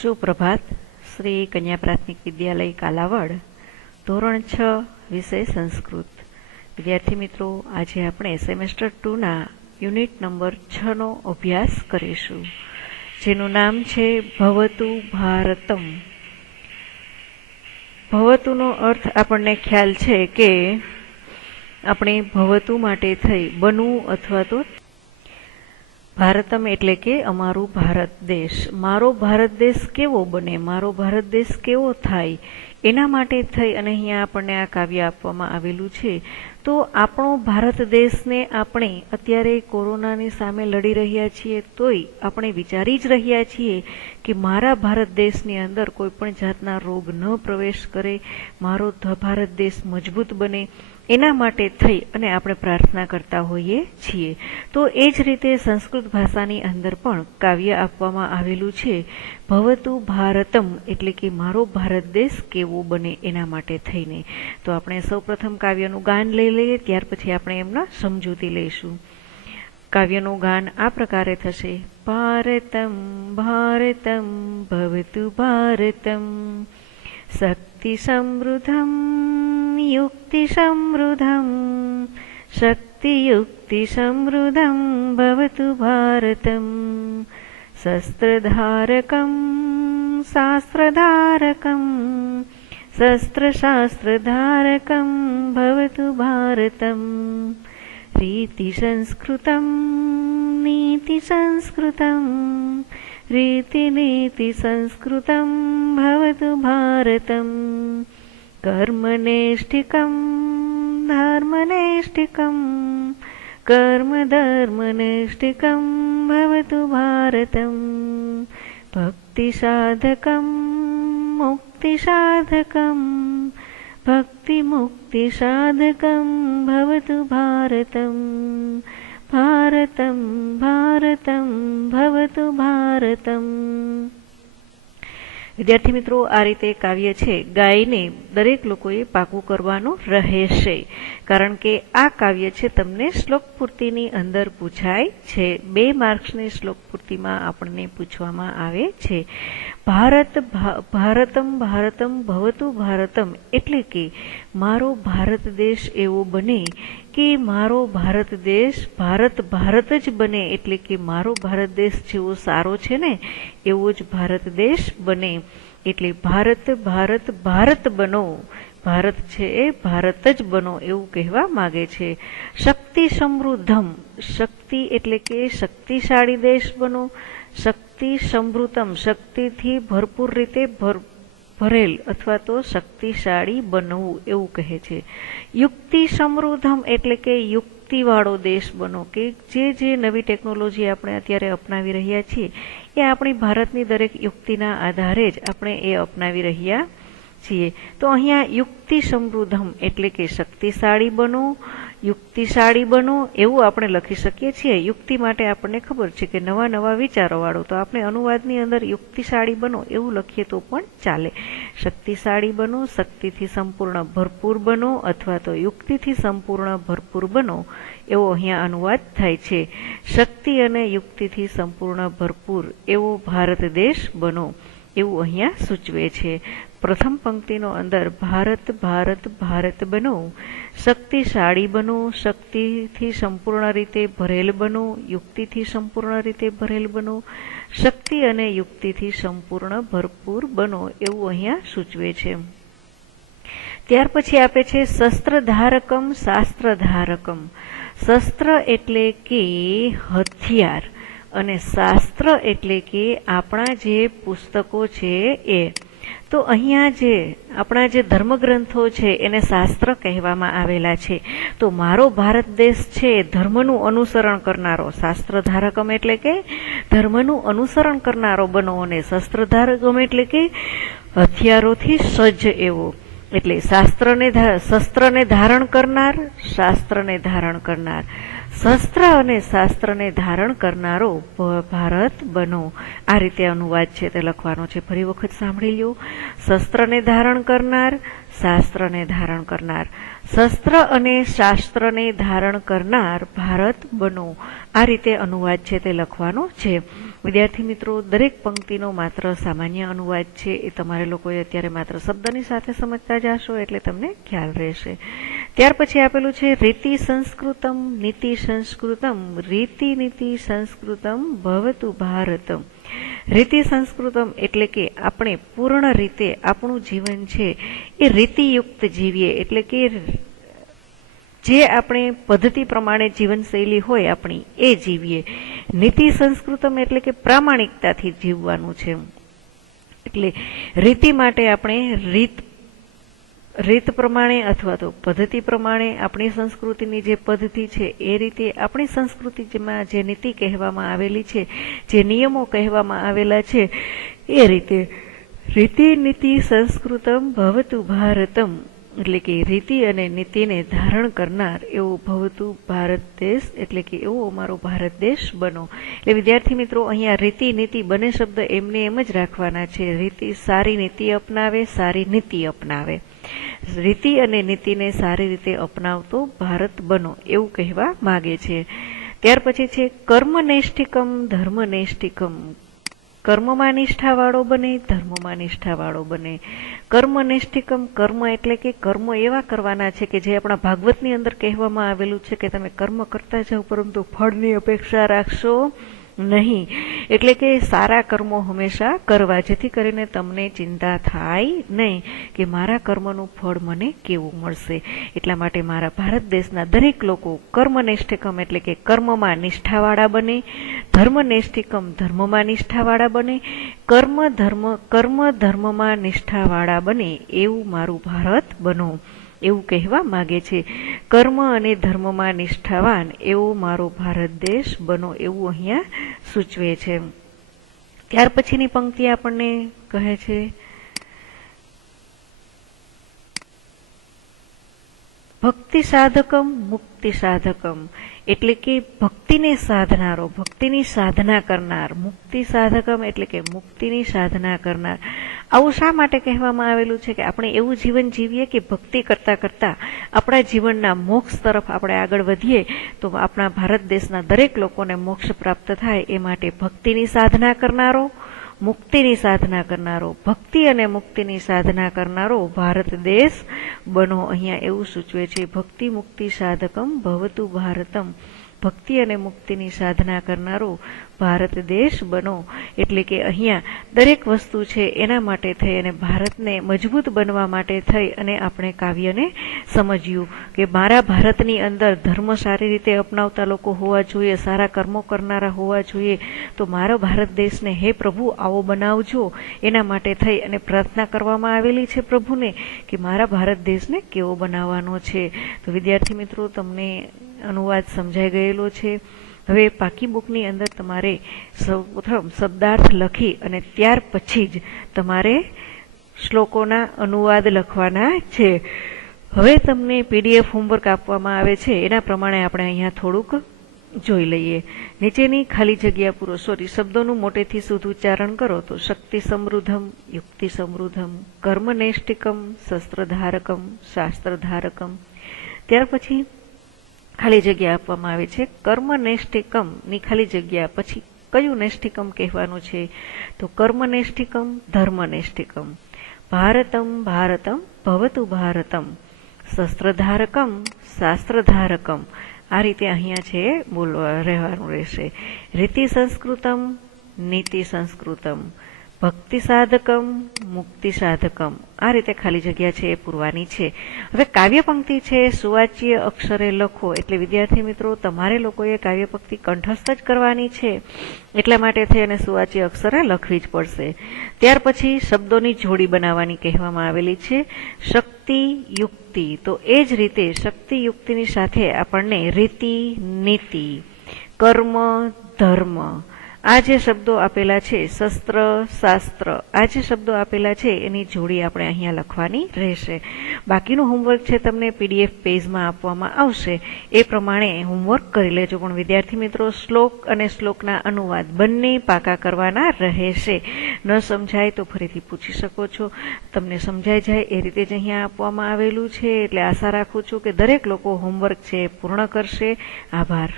સુપ્રભાત. શ્રી કન્યા પ્રાથમિક વિદ્યાલય કાલાવડ, ધોરણ 6, વિષય સંસ્કૃત. વિદ્યાર્થી મિત્રો, આજે આપણે સેમેસ્ટર 2ના યુનિટ નંબર 6નો અભ્યાસ કરીશું, જેનું નામ છે ભવતુ ભારતમ. ભવતુનો અર્થ આપણને ખ્યાલ છે કે આપણે ભવતુ માટે થઈ બનવું અથવા તો ભારતમ એટલે કે અમારું ભારત દેશ. મારો ભારત દેશ કેવો બને, મારો ભારત દેશ કેવો થાય, એના માટે થઈ અને અહીંયા આપણને આ કાવ્ય આપવામાં આવેલું છે. તો આપણો ભારત દેશને આપણે અત્યારે કોરોનાની સામે લડી રહ્યા છીએ, તોય આપણે વિચારી જ રહ્યા છીએ કે મારા ભારત દેશની અંદર કોઈ પણ જાતના રોગ ન પ્રવેશ કરે, મારો ભારત દેશ મજબૂત બને, એના માટે થઈ અને આપણે પ્રાર્થના કરતા હોઈએ છીએ. તો એ જ રીતે સંસ્કૃત ભાષાની અંદર પણ કાવ્ય આપવામાં આવેલું છે, ભવતુ ભારતમ એટલે કે મારો ભારત દેશ કેવો બને એના માટે થઈને. તો આપણે સૌપ્રથમ કાવ્યનું ગાન લઈ લઈએ, ત્યાર પછી આપણે એમના સમજૂતી લઈશું. કાવ્યનું ગાન આ પ્રકારે થશે: ભારતમ ભારતમ ભવતુ ભારતમ, શક્તિ સમૃદ્ધમ યુક્તિ સમૃદ્ધમ, શક્તિ યુક્તિ સમૃદ્ધમ ભવતુ ભારતમ, શસ્ત્રધારકમ શાસ્ત્રધારકમ, શસ્ત્ર શાસ્ત્રધારકમ ભવતુ ભારતમ, રીતિ સંસ્કૃતમ નીતિ સંસ્કૃતમ, રીતિ નીતિ સંસ્કૃતમ ભવતુ ભારતમ, કર્મનેષ્ઠિકમ ધર્મનેષ્ઠિકમ, કર્મ ધર્મનેષ્ઠિકમ ભવતુ ભારતમ, ભક્તિ સાધકમ મુક્તિ સાધકમ, ભક્તિ મુક્તિ સાધકમ ભવતુ ભારતમ, ભારતમ ભારતમ ભવતુ ભારતમ. વિદ્યાર્થી મિત્રો, આ રીતે કાવ્ય છે ગાયને દરેક લોકોએ પાકું કરવાનું રહેશે, કારણ કે આ કાવ્ય છે તમને શ્લોક પૂર્તિની અંદર પૂછાય છે. 2 માર્ક્સની શ્લોક પૂર્તિમાં આપણને પૂછવામાં આવે છે. ભારતમ ભારતમ ભવતુ ભારતમ એટલે કે મારો ભારત દેશ એવો બને કે મારો ભારત દેશ ભારત જ બને, એટલે કે મારો ભારત દેશ જેવો સારો છે ને એવો જ ભારત દેશ બને. એટલે ભારત ભારત ભારત બનો, ભારત છે એ ભારત જ બનો એવું કહેવા માંગે છે. શક્તિ સમૃદ્ધમ, શક્તિ એટલે કે શક્તિશાળી દેશ બનો, શક્તિ સમૃદ્ધમ શક્તિથી ભરપૂર રીતે ભરેલ અથવા તો શક્તિશાળી બનવું એવું કહે છે. યુક્તિ સમૃદ્ધમ એટલે કે યુક્તિવાળો દેશ બનો, કે જે નવી ટેકનોલોજી આપણે અત્યારે અપનાવી રહ્યા છીએ એ આપણી ભારતની દરેક યુક્તિના આધારે જ આપણે એ અપનાવી રહ્યા છીએ. તો અહીંયા યુક્તિ સમૃદ્ધમ એટલે કે શક્તિશાળી બનો, યુક્તિશાળી બનો એવું આપણે લખી શકીએ છીએ. યુક્તિ માટે આપણને ખબર છે કે નવા નવા વિચારોવાળો, તો આપણે અનુવાદની અંદર યુક્તિશાળી બનો એવું લખીએ તો પણ ચાલે. શક્તિશાળી બનો, શક્તિથી સંપૂર્ણ ભરપૂર બનો અથવા તો યુક્તિથી સંપૂર્ણ ભરપૂર બનો એવો અહીંયા અનુવાદ થાય છે. શક્તિ અને યુક્તિથી સંપૂર્ણ ભરપૂર એવો ભારત દેશ બનો એવું અહીંયા સૂચવે છે. પ્રથમ પંક્તિનો અંદર ભારત ભારત ભારત બનો, શક્તિશાળી બનો, શક્તિથી સંપૂર્ણ રીતે ભરેલ બનો, યુક્તિથી સંપૂર્ણ રીતે ભરેલ બનો, શક્તિ અને યુક્તિથી સંપૂર્ણ ભરપૂર બનો એવું અહીંયા સૂચવે છે. ત્યાર પછી આપે છે શસ્ત્રધારકમ શાસ્ત્રધારકમ. શસ્ત્ર એટલે કે હથિયાર અને શાસ્ત્ર એટલે કે આપણા જે પુસ્તકો છે એ. તો અહીંયા જે આપણા જે ધર્મગ્રંથો છે એને શાસ્ત્ર કહેવામાં આવેલા છે. તો મારો ભારત દેશ છે ધર્મનું અનુસરણ કરનારો, શાસ્ત્રધારકમ એટલે કે ધર્મનું અનુસરણ કરનારો બનો, અને શસ્ત્રધારકમ એટલે કે હથિયારોથી સજ્જ એવો. એટલે શસ્ત્રને ધારણ કરનાર, શાસ્ત્રને ધારણ કરનાર, શસ્ત્ર અને શાસ્ત્રને ધારણ કરનારો ભારત બનો. આ રીતે અનુવાદ છે તે લખવાનો છે. ફરી વખત સાંભળી લો: શસ્ત્રને ધારણ કરનાર, શાસ્ત્રને ધારણ કરનાર, શસ્ત્ર અને શાસ્ત્રને ધારણ કરનાર ભારત બનો. આ રીતે અનુવાદ છે તે લખવાનો છે. વિદ્યાર્થી મિત્રો, દરેક પંક્તિનો માત્ર સામાન્ય અનુવાદ છે. એ તમારે લોકોએ અત્યારે માત્ર શબ્દની સાથે સમજતા જશો એટલે તમને ખ્યાલ રહેશે. ત્યાર પછી આપેલું છે રીતિ સંસ્કૃતમ નીતિ સંસ્કૃતમ રીતિ નીતિ સંસ્કૃતમ ભવતુ ભારતમ. રીતિ સંસ્કૃતમ એટલે કે આપણે પૂર્ણ રીતે આપણું જીવન છે એ રીતિયુક્ત જીવીએ, એટલે કે જે આપણે પદ્ધતિ પ્રમાણે જીવનશૈલી હોય આપણી એ જીવીએ. નીતિ સંસ્કૃતમ એટલે કે પ્રામાણિકતાથી જીવવાનું છે. એટલે રીતિ માટે આપણે રીત પ્રમાણે અથવા તો પદ્ધતિ પ્રમાણે આપણી સંસ્કૃતિની જે પદ્ધતિ છે એ રીતે આપણી સંસ્કૃતિમાં જે નીતિ કહેવામાં આવેલી છે, જે નિયમો કહેવામાં આવેલા છે એ રીતે રીતિ નીતિ સંસ્કૃતમ ભવતુ ભારતમ એટલે કે રીતિ અને નીતિને ધારણ કરનાર એવો ભવતુ ભારત દેશ એટલે કે એવો અમારો ભારત દેશ બનો. એટલે વિદ્યાર્થી મિત્રો, અહીંયા રીતિ નીતિ બંને શબ્દ એમને એમ જ રાખવાના છે. રીતિ સારી નીતિ અપનાવે, સારી નીતિ અપનાવે. રીતિ અને નીતિને સારી રીતે અપનાવતો ભારત બનો એવું કહેવા માંગે છે. ત્યાર પછી છે કર્મનૈષ્ઠિકમ ધર્મનૈષ્ઠિકમ. કર્મમાં નિષ્ઠાવાળો બને, ધર્મમાં નિષ્ઠાવાળો બને. કર્મનૈષ્ઠિકમ, કર્મ એટલે કે કર્મ એવા કરવાના છે કે જે આપણા ભાગવતની અંદર કહેવામાં આવેલું છે કે તમે કર્મ કરતા જાઓ પરંતુ ફળની અપેક્ષા રાખશો નહીં. એટલે કે સારા કર્મો હંમેશા કરવા, જેથી કરીને તમને ચિંતા થાય નહીં કે મારા કર્મનું ફળ મને કેવું મળશે. એટલા માટે મારા ભારત દેશના દરેક લોકો કર્મનૈષ્ઠિકમ એટલે કે કર્મમાં નિષ્ઠાવાળા બને, ધર્મનૈષ્ઠિકમ ધર્મમાં નિષ્ઠાવાળા બને, કર્મ ધર્મમાં નિષ્ઠાવાળા બને એવું મારું ભારત બનો એવું કહેવા માંગે છે. કર્મ અને ધર્મમાં નિષ્ઠાવાન એવો મારો ભારત દેશ બનો એવું અહીંયા સૂચવે છે. ત્યાર પછીની પંક્તિ આપણને કહે છે ભક્તિ સાધકમ મુક્તિ સાધકમ એટલે કે ભક્તિને સાધનારો, ભક્તિની સાધના કરનાર. મુક્તિ સાધકમ એટલે કે મુક્તિની સાધના કરનાર. આવું શા માટે કહેવામાં આવેલું છે કે આપણે એવું જીવન જીવીએ કે ભક્તિ કરતા કરતા આપણા જીવનના મોક્ષ તરફ આપણે આગળ વધીએ તો આપણા ભારત દેશના દરેક લોકોને મોક્ષ પ્રાપ્ત થાય એ માટે ભક્તિની સાધના કરનારો, મુક્તિની સાધના કરનારો, ભક્તિ અને મુક્તિની સાધના કરનારો ભારત દેશ બનો અહીંયા એવું સૂચવે છે. ભક્તિ મુક્તિ સાધકમ ભવતુ ભારતમ. ભક્તિ અને મુક્તિની સાધના કરનારો ભારત દેશ બનો એટલે કે અહીંયા દરેક વસ્તુ છે એના માટે થઈ અને ભારતને મજબૂત બનવા માટે થઈ અને આપણે કાવ્યને સમજ્યું કે મારા ભારતની અંદર ધર્મ સારી રીતે અપનાવતા લોકો હોવા જોઈએ, સારા કર્મો કરનારા હોવા જોઈએ. તો મારો ભારત દેશને હે પ્રભુ આવો બનાવજો, એના માટે થઈ અને પ્રાર્થના કરવામાં આવેલી છે પ્રભુને કે મારા ભારત દેશને કેવો બનાવવાનો છે. તો વિદ્યાર્થી મિત્રો, તમને અનુવાદ સમજાઈ ગયેલો છે. હવે પાકી બુકની અંદર તમારે સૌપ્રથમ શબ્દાર્થ લખી અને ત્યાર પછી જ તમારે શ્લોકોના અનુવાદ લખવાના છે. હવે તમને પીડીએફ હોમવર્ક આપવામાં આવે છે એના પ્રમાણે આપણે અહીંયા થોડુંક જોઈ લઈએ. નીચેની ખાલી જગ્યા પૂરો, શબ્દોનું મોટેથી શુદ્ધ ઉચ્ચારણ કરો તો શક્તિ સમૃદ્ધમ, યુક્તિ સમૃદ્ધમ, કર્મનૈષ્ઠિકમ, શસ્ત્રધારકમ, શાસ્ત્રધારકમ. ત્યાર પછી ખાલી જગ્યા આપવામાં આવે છે. કર્મનૈષ્ઠિકમ ની ખાલી જગ્યા પછી કયું નૈષ્ઠિકમ કહેવાનું છે તો કર્મનૈષ્ઠિકમ, ધર્મનૈષ્ઠિકમ. ભારતમ ભારતમ ભવતુ ભારતમ, શસ્ત્રધારકમ, શાસ્ત્રધારકમ. આ રીતે અહીંયા છે બોલવા રહેવાનું રહેશે. રીતિ સંસ્કૃતમ, નીતિ સંસ્કૃતમ, ભક્તિ સાધકમ, મુક્તિ સાધકમ. આ રીતે ખાલી જગ્યા છે એ પૂરવાની છે. હવે કાવ્ય પંક્તિ છે સુવાચ્ય અક્ષરે લખો એટલે વિદ્યાર્થી મિત્રો તમારે લોકોએ કાવ્ય પંક્તિ કંઠસ્થ જ કરવાની છે. એટલા માટે થઈ અને સુવાચ્ય અક્ષરે લખવી જ પડશે. ત્યાર પછી શબ્દોની જોડી બનાવવાની કહેવામાં આવેલી છે. શક્તિ યુક્તિ, તો એ જ રીતે શક્તિ યુક્તિની સાથે આપણને રીતિ, નીતિ, કર્મ, ધર્મ, આ જે શબ્દો આપેલા છે, શસ્ત્ર, શાસ્ત્ર, આ જે શબ્દો આપેલા છે એની જોડી આપણે અહીંયા લખવાની રહેશે. બાકીનું હોમવર્ક છે તમને પીડીએફ પેજમાં આપવામાં આવશે, એ પ્રમાણે હોમવર્ક કરી લેજો. પણ વિદ્યાર્થી મિત્રો, શ્લોક અને શ્લોકના અનુવાદ બંને પાકા કરવાના રહેશે. ન સમજાય તો ફરીથી પૂછી શકો છો. તમને સમજાઈ જાય એ રીતે જ અહીંયા આપવામાં આવેલું છે. એટલે આશા રાખું છું કે દરેક લોકો હોમવર્ક છે પૂર્ણ કરશે. આભાર.